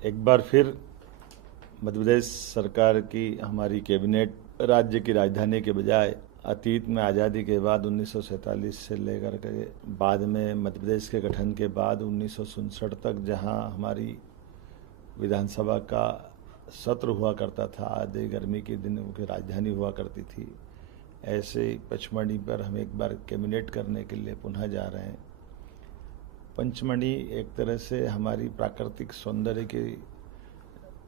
एक बार फिर मध्य प्रदेश सरकार की हमारी कैबिनेट राज्य की राजधानी के बजाय अतीत में आज़ादी के बाद 1947 से लेकर के बाद में मध्य प्रदेश के गठन के बाद 1967 तक जहां हमारी विधानसभा का सत्र हुआ करता था, आधी गर्मी के दिन की राजधानी हुआ करती थी, ऐसे ही पचमढ़ी पर हम एक बार कैबिनेट करने के लिए पुनः जा रहे हैं। पंचमढ़ी एक तरह से हमारी प्राकृतिक सौंदर्य के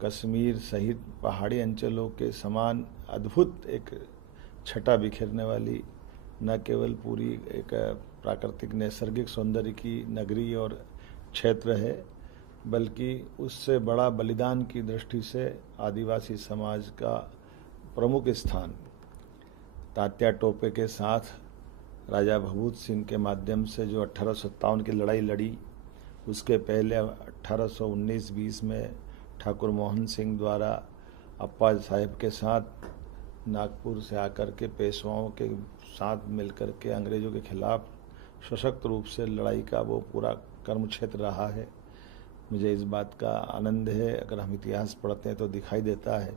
कश्मीर सहित पहाड़ी अंचलों के समान अद्भुत एक छटा बिखेरने वाली न केवल पूरी एक प्राकृतिक नैसर्गिक सौंदर्य की नगरी और क्षेत्र है, बल्कि उससे बड़ा बलिदान की दृष्टि से आदिवासी समाज का प्रमुख स्थान तात्या टोपे के साथ राजा भगवत सिंह के माध्यम से जो 1857 की लड़ाई लड़ी, उसके पहले 1819-20 में ठाकुर मोहन सिंह द्वारा अप्पा साहेब के साथ नागपुर से आकर के पेशवाओं के साथ मिलकर के अंग्रेज़ों के खिलाफ सशक्त रूप से लड़ाई का वो पूरा कर्म क्षेत्र रहा है। मुझे इस बात का आनंद है, अगर हम इतिहास पढ़ते हैं तो दिखाई देता है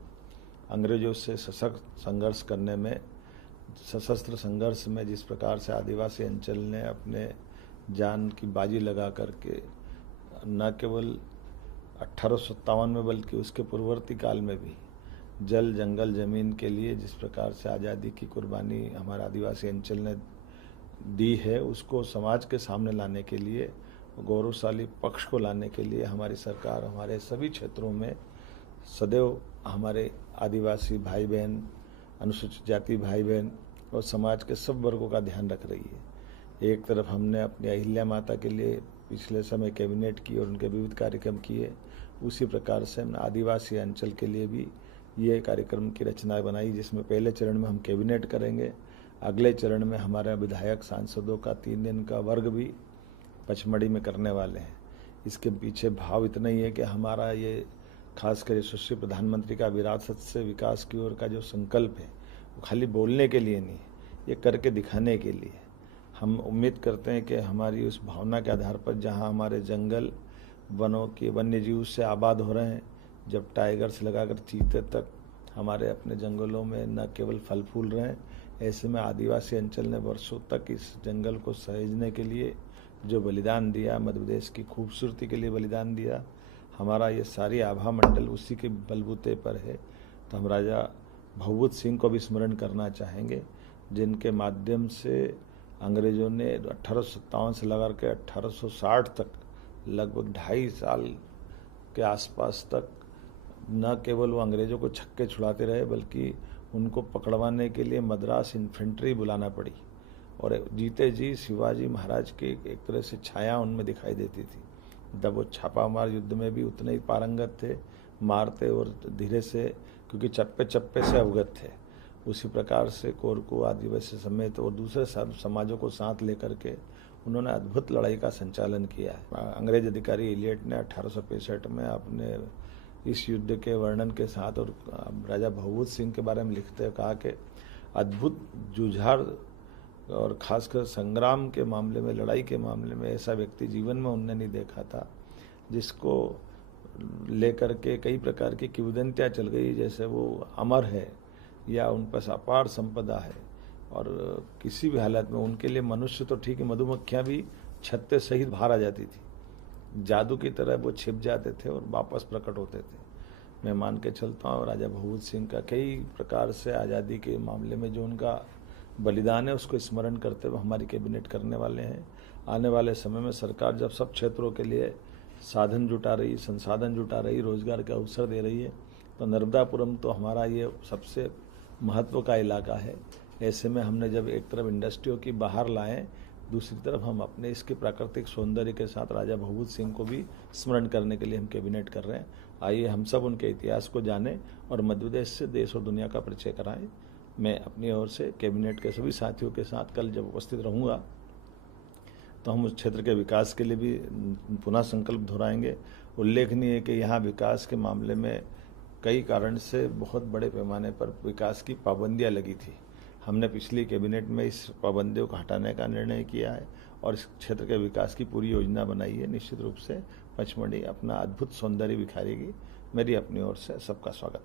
अंग्रेज़ों से सशक्त संघर्ष करने में, सशस्त्र संघर्ष में जिस प्रकार से आदिवासी अंचल ने अपने जान की बाजी लगा करके न केवल 1857 में बल्कि उसके पूर्ववर्ती काल में भी जल जंगल ज़मीन के लिए जिस प्रकार से आज़ादी की कुर्बानी हमारे आदिवासी अंचल ने दी है, उसको समाज के सामने लाने के लिए, गौरवशाली पक्ष को लाने के लिए हमारी सरकार हमारे सभी क्षेत्रों में सदैव हमारे आदिवासी भाई बहन, अनुसूचित जाति भाई बहन और समाज के सब वर्गों का ध्यान रख रही है। एक तरफ हमने अपनी अहिल्या माता के लिए पिछले समय कैबिनेट की और उनके विविध कार्यक्रम किए, उसी प्रकार से हमने आदिवासी अंचल के लिए भी ये कार्यक्रम की रचना बनाई, जिसमें पहले चरण में हम कैबिनेट करेंगे, अगले चरण में हमारे विधायक सांसदों का 3 दिन का वर्ग भी पचमढ़ी में करने वाले हैं। इसके पीछे भाव इतना ही है कि हमारा ये खासकर यशस्वी प्रधानमंत्री का विरासत से विकास की ओर का जो संकल्प है, वो खाली बोलने के लिए नहीं, ये करके दिखाने के लिए। हम उम्मीद करते हैं कि हमारी उस भावना के आधार पर जहां हमारे जंगल वनों के वन्य जीव से आबाद हो रहे हैं, जब टाइगर से लगाकर चीते तक हमारे अपने जंगलों में न केवल फल फूल रहे हैं, ऐसे में आदिवासी अंचल ने वर्षों तक इस जंगल को सहेजने के लिए जो बलिदान दिया, मध्य प्रदेश की खूबसूरती के लिए बलिदान दिया, हमारा ये सारी आभा मंडल उसी के बलबूते पर है। तो हम राजा भगवत सिंह को भी स्मरण करना चाहेंगे, जिनके माध्यम से अंग्रेज़ों ने 1857 से लगा के 1860 तक लगभग 2.5 साल के आसपास तक न केवल वो अंग्रेज़ों को छक्के छुड़ाते रहे, बल्कि उनको पकड़वाने के लिए मद्रास इन्फेंट्री बुलाना पड़ी और जीते जी शिवाजी महाराज की एक तरह से छाया उनमें दिखाई देती थी। जब वो छापामार युद्ध में भी उतने ही पारंगत थे, मारते और धीरे से, क्योंकि चप्पे चप्पे से अवगत थे। उसी प्रकार से कोरकू आदिवासी समेत और दूसरे सब समाजों को साथ लेकर के उन्होंने अद्भुत लड़ाई का संचालन किया है। अंग्रेज अधिकारी इलियट ने 1865 में अपने इस युद्ध के वर्णन के साथ और राजा भगवत सिंह के बारे में लिखते हुए कहा कि अद्भुत जुझार और खासकर संग्राम के मामले में, लड़ाई के मामले में ऐसा व्यक्ति जीवन में उनने नहीं देखा था, जिसको लेकर के कई प्रकार की किंवदंतियां चल गई, जैसे वो अमर है या उन पर अपार संपदा है और किसी भी हालत में उनके लिए मनुष्य तो ठीक है, मधुमक्खियां भी छत्ते सहित बाहर आ जाती थी, जादू की तरह वो छिप जाते थे और वापस प्रकट होते थे। मैं मान के चलता हूँ राजा भगवत सिंह का कई प्रकार से आज़ादी के मामले में जो उनका बलिदान है, उसको स्मरण करते हुए हमारी कैबिनेट करने वाले हैं। आने वाले समय में सरकार जब सब क्षेत्रों के लिए साधन जुटा रही, संसाधन जुटा रही, रोजगार के अवसर दे रही है, तो नर्मदापुरम तो हमारा ये सबसे महत्व का इलाका है। ऐसे में हमने जब एक तरफ इंडस्ट्रियों की बाहर लाएं, दूसरी तरफ हम अपने इसके प्राकृतिक सौंदर्य के साथ राजा भगवत सिंह को भी स्मरण करने के लिए हम कैबिनेट कर रहे हैं। आइए हम सब उनके इतिहास को जानें और मध्य प्रदेश से देश और दुनिया का परिचय कराएं। मैं अपनी ओर से कैबिनेट के सभी साथियों के साथ कल जब उपस्थित रहूँगा तो हम उस क्षेत्र के विकास के लिए भी पुनः संकल्प दोहराएंगे। उल्लेखनीय है कि यहाँ विकास के मामले में कई कारण से बहुत बड़े पैमाने पर विकास की पाबंदियाँ लगी थी। हमने पिछली कैबिनेट में इस पाबंदियों को हटाने का निर्णय किया है और इस क्षेत्र के विकास की पूरी योजना बनाई है। निश्चित रूप से पचमढ़ी अपना अद्भुत सौंदर्य बिखारेगी। मेरी अपनी ओर से सबका स्वागत।